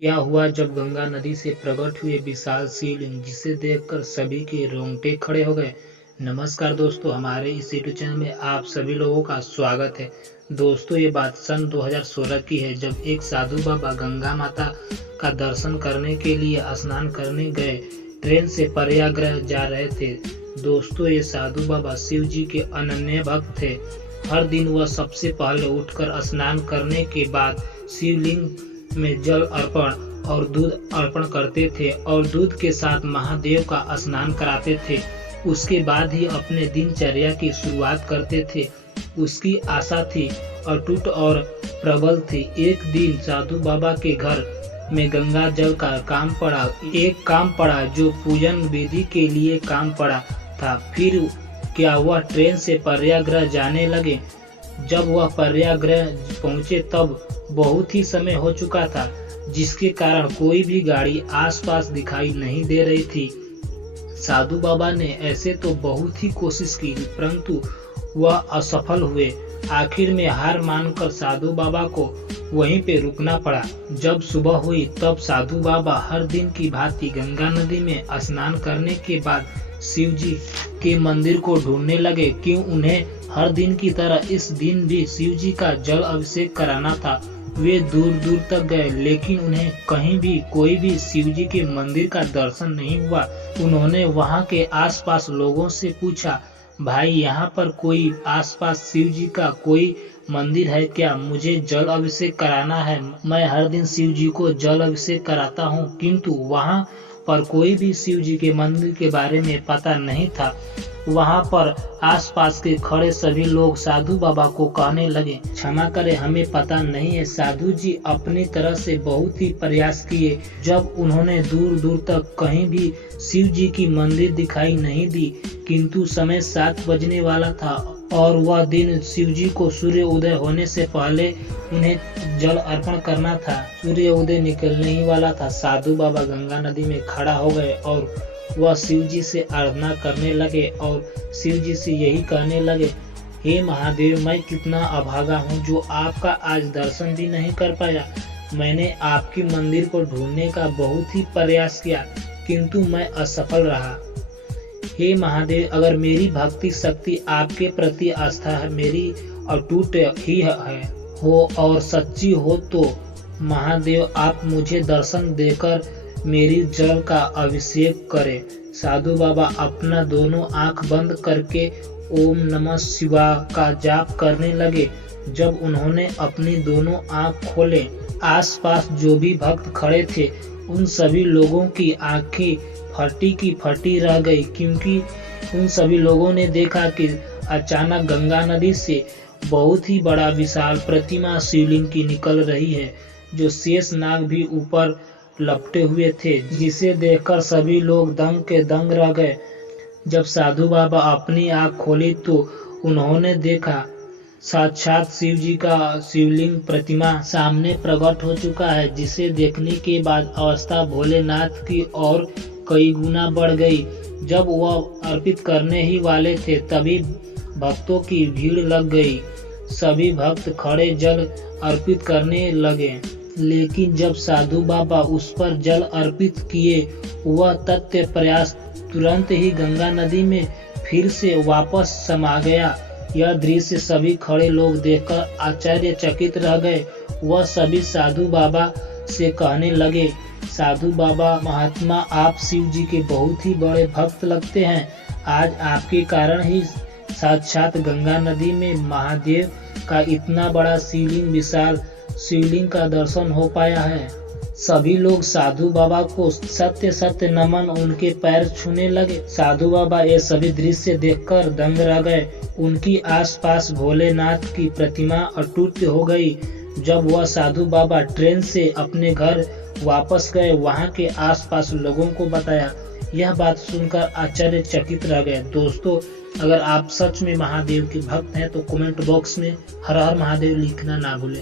क्या हुआ जब गंगा नदी से प्रकट हुए विशाल शिवलिंग, जिसे देखकर सभी के रोंगटे खड़े हो गए। नमस्कार दोस्तों, हमारे इस यूट्यूब चैनल में आप सभी लोगों का स्वागत है। दोस्तों, ये बात सन 2016 की है, जब एक साधु बाबा गंगा माता का दर्शन करने के लिए स्नान करने गए ट्रेन से प्रयागराज जा रहे थे। दोस्तों, ये साधु बाबा शिव जी के अनन्य भक्त थे। हर दिन वह सबसे पहले उठकर स्नान करने के बाद शिवलिंग में जल अर्पण और दूध अर्पण करते थे और दूध के साथ महादेव का स्नान कराते थे। उसके बाद ही अपने दिनचर्या की शुरुआत करते थे। उसकी आशा थी अटूट और प्रबल थी। एक दिन साधु बाबा के घर में गंगा जल का काम पड़ा जो पूजन विधि के लिए काम पड़ा था। फिर क्या वह ट्रेन से प्रयागराज जाने लगे। जब वह प्रयागराज पहुंचे तब बहुत ही समय हो चुका था, जिसके कारण कोई भी गाड़ी आसपास दिखाई नहीं दे रही थी। साधु बाबा ने ऐसे तो बहुत ही कोशिश की, परंतु वह असफल हुए। आखिर में हार मानकर साधु बाबा को वहीं पे रुकना पड़ा। जब सुबह हुई तब साधु बाबा हर दिन की भांति गंगा नदी में स्नान करने के बाद शिव जी के मंदिर को ढूंढने लगे, क्यों उन्हें हर दिन की तरह इस दिन भी शिव जी का जल अभिषेक कराना था। वे दूर दूर तक गए, लेकिन उन्हें कहीं भी कोई भी शिव जी के मंदिर का दर्शन नहीं हुआ। उन्होंने वहां के आसपास लोगों से पूछा, भाई यहाँ पर कोई आसपास शिव जी का कोई मंदिर है क्या? मुझे जल अभिषेक कराना है। मैं हर दिन शिव जी को जल अभिषेक कराता हूँ, किंतु वहाँ पर कोई भी शिव जी के मंदिर के बारे में पता नहीं था। वहां पर आसपास के खड़े सभी लोग साधु बाबा को कहने लगे, क्षमा करें, हमें पता नहीं है। साधु जी अपनी तरह से बहुत ही प्रयास किए। जब उन्होंने दूर दूर तक कहीं भी शिव जी की मंदिर दिखाई नहीं दी, किंतु समय 7 बजने वाला था और वह दिन शिव जी को सूर्य उदय होने से पहले उन्हें जल अर्पण करना था। सूर्य उदय निकलने ही वाला था। साधु बाबा गंगा नदी में खड़ा हो गए और वह शिव जी से आराधना करने लगे और शिव जी से यही कहने लगे, हे महादेव, मैं कितना अभागा हूँ जो आपका आज दर्शन भी नहीं कर पाया। मैंने आपके मंदिर को ढूंढने का बहुत ही प्रयास किया, किंतु मैं असफल रहा। हे महादेव, अगर मेरी भक्ति शक्ति आपके प्रति आस्था है मेरी अटूट ही हो और सच्ची हो, तो महादेव आप मुझे दर्शन देकर मेरी जल का अभिषेक करें। साधु बाबा अपना दोनों आंख बंद करके ओम नमः शिवाय का जाप करने लगे। जब उन्होंने अपनी दोनों आंख खोले, आसपास जो भी भक्त खड़े थे उन सभी लोगों की आंखें फटी की फटी रह गई, क्योंकि उन सभी लोगों ने देखा कि अचानक गंगा नदी से बहुत ही बड़ा विशाल प्रतिमा शिवलिंग की निकल रही है, जो शेष नाग भी ऊपर लपटे हुए थे, जिसे देखकर सभी लोग दंग के दंग रह गए। जब साधु बाबा अपनी आंख खोली तो उन्होंने देखा साक्षात शिव जी का शिवलिंग प्रतिमा सामने प्रकट हो चुका है, जिसे देखने के बाद अवस्था भोलेनाथ की और कई गुना बढ़ गई। जब वह अर्पित करने ही वाले थे तभी भक्तों की भीड़ लग गई। सभी भक्त खड़े जल अर्पित करने लगे, लेकिन जब साधु बाबा उस पर जल अर्पित किए, वह तत्व प्रयास तुरंत ही गंगा नदी में फिर से वापस समा गया। यह दृश्य सभी खड़े लोग देखकर आश्चर्यचकित रह गए। वह सभी साधु बाबा से कहने लगे, साधु बाबा महात्मा, आप शिव जी के बहुत ही बड़े भक्त लगते हैं। आज आपके कारण ही साक्षात गंगा नदी में महादेव का इतना बड़ा शिवलिंग, विशाल शिवलिंग का दर्शन हो पाया है। सभी लोग साधु बाबा को सत्य सत्य नमन, उनके पैर छूने लगे। साधु बाबा ये सभी दृश्य देखकर दंग रह गए। उनकी आसपास भोलेनाथ की प्रतिमा अटूट हो गई। जब वह साधु बाबा ट्रेन से अपने घर वापस गए, वहां के आसपास लोगों को बताया। यह बात सुनकर आश्चर्यचकित रह गए। दोस्तों, अगर आप सच में महादेव के भक्त हैं तो कमेंट बॉक्स में हर हर महादेव लिखना ना भूलें।